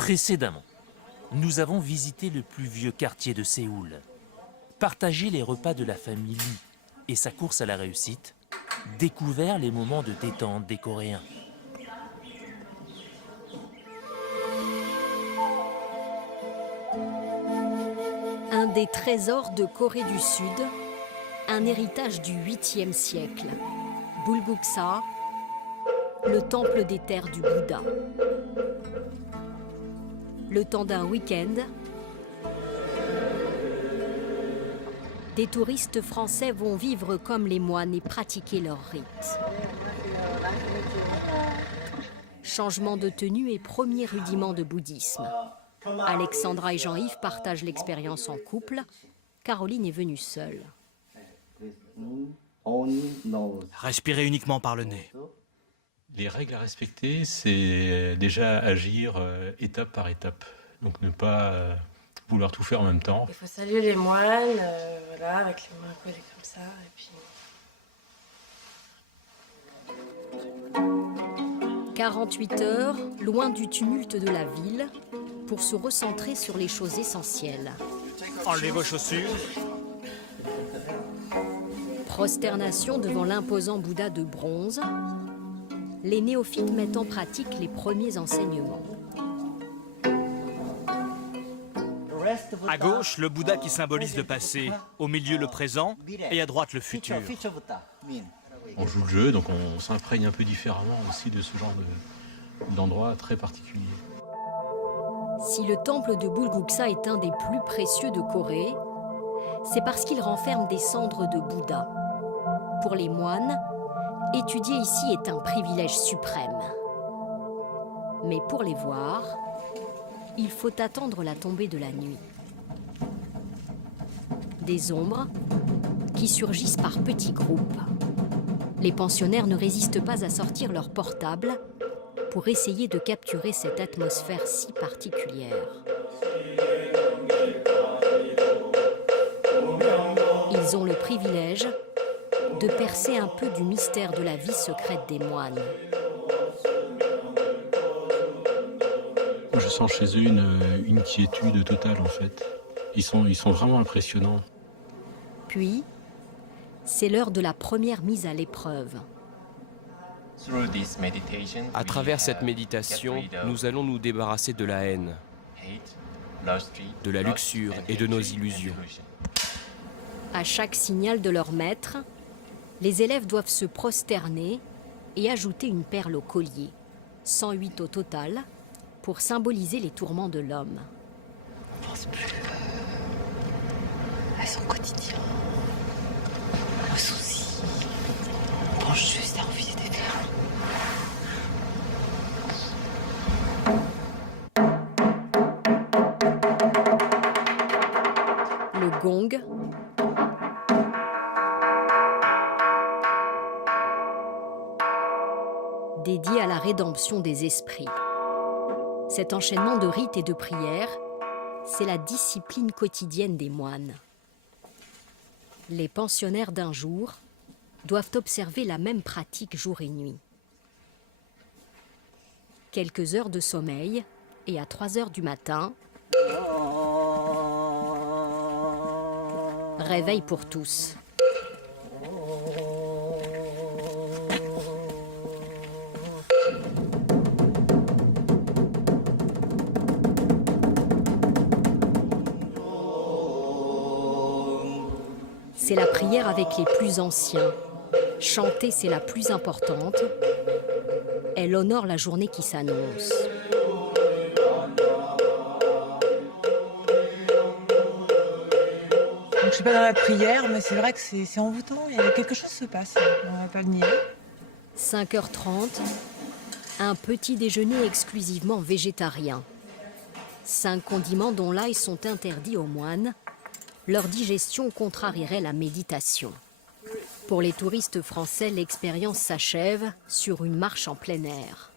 Précédemment, nous avons visité le plus vieux quartier de Séoul, partagé les repas de la famille Lee et sa course à la réussite, découvert les moments de détente des Coréens. Un des trésors de Corée du Sud, un héritage du 8e siècle, Bulguksa, le temple des terres du Bouddha. Le temps d'un week-end, des touristes français vont vivre comme les moines et pratiquer leurs rites. Changement de tenue et premier rudiment de bouddhisme. Alexandra et Jean-Yves partagent l'expérience en couple. Caroline est venue seule. Respirer uniquement par le nez. Les règles à respecter, c'est déjà agir étape par étape. Donc ne pas vouloir tout faire en même temps. Il faut saluer les moines, voilà, avec les mains collées comme ça. Et puis... 48 heures, loin du tumulte de la ville, pour se recentrer sur les choses essentielles. Enlevez vos chaussures. Prosternation devant l'imposant Bouddha de bronze. Les néophytes mettent en pratique les premiers enseignements. À gauche, le Bouddha qui symbolise le passé, au milieu le présent et à droite le futur. On joue le jeu, donc on s'imprègne un peu différemment aussi de ce genre d'endroit très particulier. Si le temple de Bulguksa est un des plus précieux de Corée, c'est parce qu'il renferme des cendres de Bouddha. Pour les moines, étudier ici est un privilège suprême. Mais pour les voir, il faut attendre la tombée de la nuit. Des ombres qui surgissent par petits groupes. Les pensionnaires ne résistent pas à sortir leur portable pour essayer de capturer cette atmosphère si particulière. Ils ont le privilège de percer un peu du mystère de la vie secrète des moines. Je sens chez eux une quiétude totale en fait. Ils sont vraiment impressionnants. Puis, c'est l'heure de la première mise à l'épreuve. À travers cette méditation, nous allons nous débarrasser de la haine, de la luxure et de nos illusions. À chaque signal de leur maître, les élèves doivent se prosterner et ajouter une perle au collier, 108 au total, pour symboliser les tourments de l'homme. On pense plus à son quotidien, aux soucis. On pense juste à envier des perles. Le gong, dédié à la rédemption des esprits. Cet enchaînement de rites et de prières, c'est la discipline quotidienne des moines. Les pensionnaires d'un jour doivent observer la même pratique jour et nuit. Quelques heures de sommeil et à 3 heures du matin, réveil pour tous. C'est la prière avec les plus anciens. Chanter, c'est la plus importante. Elle honore la journée qui s'annonce. Donc, je ne suis pas dans la prière, mais c'est vrai que c'est envoûtant. Il y a quelque chose qui se passe, on ne va pas le nier. 5h30, un petit déjeuner exclusivement végétarien. 5 condiments dont l'ail sont interdits aux moines. Leur digestion contrarierait la méditation. Pour les touristes français, l'expérience s'achève sur une marche en plein air.